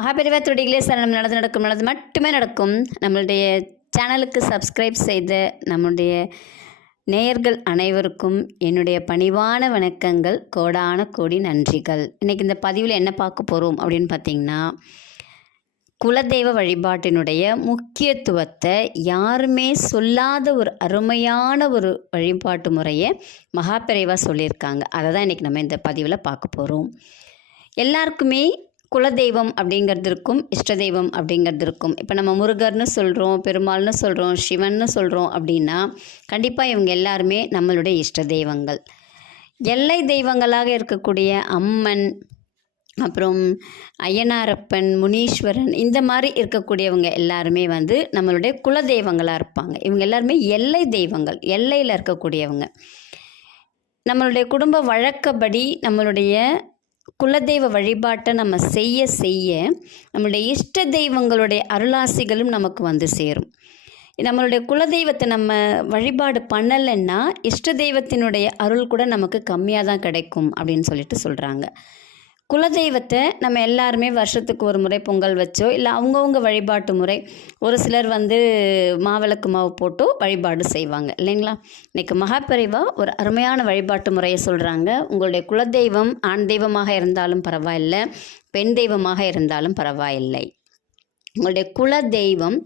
மகாபெரிவா துடிகளே சரணம் நடந்து நடக்கும் நடந்து மட்டுமே நடக்கும். நம்மளுடைய சேனலுக்கு சப்ஸ்கிரைப் செய்த நம்முடைய நேயர்கள் அனைவருக்கும் என்னுடைய பணிவான வணக்கங்கள். கோடான கோடி நன்றிகள். இன்றைக்கி இந்த பதிவில் என்ன பார்க்க போகிறோம் அப்படின்னு பார்த்தீங்கன்னா குலதெய்வ வழிபாட்டினுடைய முக்கியத்துவத்தை யாருமே சொல்லாத ஒரு அருமையான ஒரு வழிபாட்டு முறையை மகாபிரைவாக சொல்லியிருக்காங்க. அதை தான் இன்றைக்கி நம்ம இந்த பதிவில் பார்க்க போகிறோம் எல்லாருக்குமே குலதெய்வம் அப்படிங்கிறது இருக்கும் இஷ்ட தெய்வம் அப்படிங்கிறது இருக்கும் இப்போ நம்ம முருகர்னு சொல்கிறோம் பெருமாள்னு சொல்கிறோம் சிவன்னு சொல்கிறோம் அப்படின்னா கண்டிப்பாக இவங்க எல்லாருமே நம்மளுடைய இஷ்ட தெய்வங்கள் எல்லை தெய்வங்களாக இருக்கக்கூடிய அம்மன் அப்புறம் ஐயனாரப்பன் முனீஸ்வரன் இந்த மாதிரி இருக்கக்கூடியவங்க எல்லாருமே வந்து நம்மளுடைய குல தெய்வங்களாக இருப்பாங்க. இவங்க எல்லாருமே எல்லை தெய்வங்கள் எல்லையில் இருக்கக்கூடியவங்க. நம்மளுடைய குடும்ப வழக்கப்படி நம்மளுடைய குலதெய்வ வழிபாட்டை நம்ம செய்ய செய்ய நம்மளுடைய இஷ்ட தெய்வங்களுடைய அருளாசிகளும் நமக்கு வந்து சேரும். நம்மளுடைய குலதெய்வத்தை நம்ம வழிபாடு பண்ணலைன்னா இஷ்ட தெய்வத்தினுடைய அருள் கூட நமக்கு கம்மியாக தான் கிடைக்கும் அப்படின்னு சொல்லிட்டு சொல்கிறாங்க குலதெய்வத்தை நம்ம எல்லாருமே வருஷத்துக்கு ஒரு முறை பொங்கல் வச்சோ இல்லை அவங்கவுங்க வழிபாட்டு முறை ஒரு சிலர் வந்து மாவிளக்கு மாவு போட்டோ வழிபாடு செய்வாங்க இல்லைங்களா? இன்றைக்கு மகாபெரிவா ஒரு அருமையான வழிபாட்டு முறையை சொல்கிறாங்க உங்களுடைய குலதெய்வம் ஆண் தெய்வமாக இருந்தாலும் பரவாயில்லை பெண் தெய்வமாக இருந்தாலும் பரவாயில்லை. உங்களுடைய குல தெய்வம்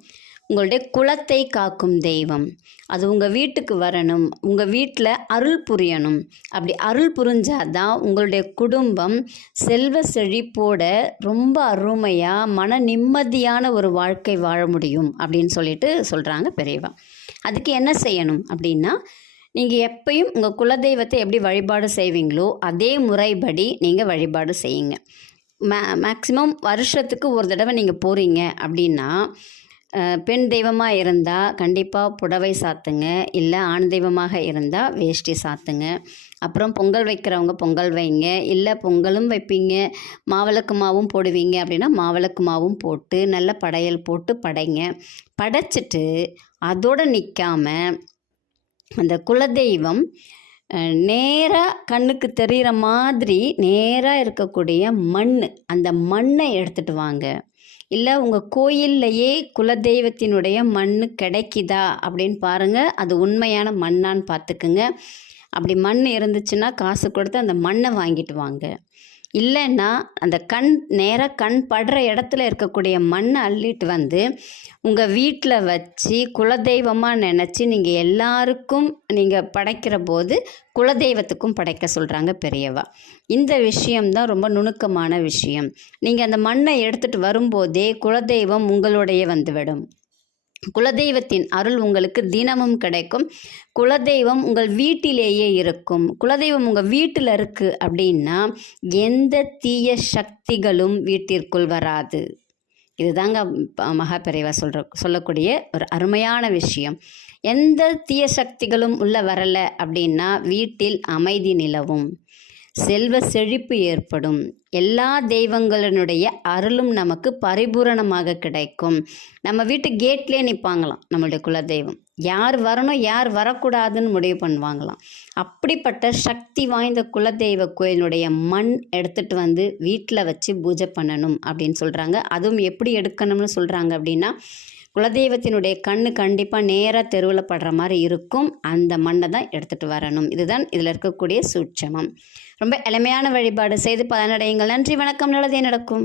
உங்களுடைய குலத்தை காக்கும் தெய்வம். அது உங்கள் வீட்டுக்கு வரணும் உங்கள் வீட்டில் அருள் புரியணும். அப்படி அருள் புரிஞ்சாதான் உங்களுடைய குடும்பம் செல்வ செழிப்போட ரொம்ப அருமையாக மன நிம்மதியான ஒரு வாழ்க்கை வாழ முடியும் அப்படின்னு சொல்லிட்டு சொல்கிறாங்க பெரியவா. அதுக்கு என்ன செய்யணும் அப்படின்னா நீங்கள் எப்பயும் உங்கள் குலதெய்வத்தை எப்படி வழிபாடு செய்வீங்களோ அதே முறைப்படி நீங்கள் வழிபாடு செய்யுங்க. மே மேக்ஸிமம் வருஷத்துக்கு ஒரு தடவை நீங்கள் போகிறீங்க அப்படின்னா பெண் தெய்வமாக இருந்தால் கண்டிப்பாக புடவை சாத்துங்க. இல்லை ஆண் தெய்வமாக இருந்தால் வேஷ்டி சாத்துங்க. அப்புறம் பொங்கல் வைக்கிறவங்க பொங்கல் வைங்க. இல்லை பொங்கலும் வைப்பீங்க. மாவிளக்கு மாவும் போடுவீங்க அப்படின்னா மாவிளக்கு மாவும் போட்டு நல்ல படையல் போட்டு படைங்க. படைச்சிட்டு அதோடு நிற்காம அந்த குலதெய்வம் நேராக கண்ணுக்கு தெரிகிற மாதிரி நேராக இருக்கக்கூடிய மண் அந்த மண்ணை எடுத்துகிட்டு வாங்க. இல்லை உங்கள் கோயில்லையே குலதெய்வத்தினுடைய மண் கிடைக்குதா அப்படின்னு பாருங்கள் அது உண்மையான மண்ணான்னு பார்த்துக்குங்க அப்படி மண் இருந்துச்சுன்னா காசு கொடுத்து அந்த மண்ணை வாங்கிட்டு வாங்க. இல்லைன்னா அந்த கண் நேராக கண் படுற இடத்துல இருக்கக்கூடிய மண்ணை அள்ளிட்டு வந்து உங்கள் வீட்டில் வச்சு குலதெய்வமாக நினச்சி நீங்கள் எல்லாருக்கும் நீங்கள் படைக்கிற போது குலதெய்வத்துக்கும் படைக்க சொல்கிறாங்க பெரியவா. இந்த விஷயம்தான் ரொம்ப நுணுக்கமான விஷயம். நீங்கள் அந்த மண்ணை எடுத்துகிட்டு வரும்போதே குலதெய்வம் உங்களுடைய வந்துவிடும் குலதெய்வத்தின் அருள் உங்களுக்கு தினமும் கிடைக்கும். குலதெய்வம் உங்கள் வீட்டிலேயே இருக்கும். குலதெய்வம் உங்கள் வீட்டில் இருக்குது அப்படின்னா எந்த தீய சக்திகளும் வீட்டிற்குள் வராது. இதுதாங்க மகாபெரிவா சொல்கிற சொல்லக்கூடிய ஒரு அருமையான விஷயம். எந்த தீய சக்திகளும் உள்ள வரலை அப்படின்னா வீட்டில் அமைதி நிலவும். செல்வ செழிப்பு ஏற்படும். எல்லா தெய்வங்களினுடைய அருளும் நமக்கு பரிபூரணமாக கிடைக்கும். நம்ம வீட்டு கேட்லேயே நிற்பாங்களாம் நம்மளுடைய குலதெய்வம். யார் வரணும் யார் வரக்கூடாதுன்னு முடிவு பண்ணுவாங்களாம். அப்படிப்பட்ட சக்தி வாய்ந்த குலதெய்வ கோயிலுடைய மண் எடுத்துகிட்டு வந்து வீட்டில் வச்சு பூஜை பண்ணணும் அப்படின்னு சொல்கிறாங்க அதுவும் எப்படி எடுக்கணும்னு சொல்கிறாங்க அப்படின்னா குலதெய்வத்தினுடைய கண்ணு கண்டிப்பாக நேராக தெருவில் படுற மாதிரி இருக்கும். அந்த மண்ணை தான் எடுத்துகிட்டு வரணும். இதுதான் இதில் இருக்கக்கூடிய சூட்சமம். ரொம்ப எளிமையான வழிபாடு. செய்து பலனடையுங்கள். நன்றி வணக்கம். நல்லதே நடக்கும்.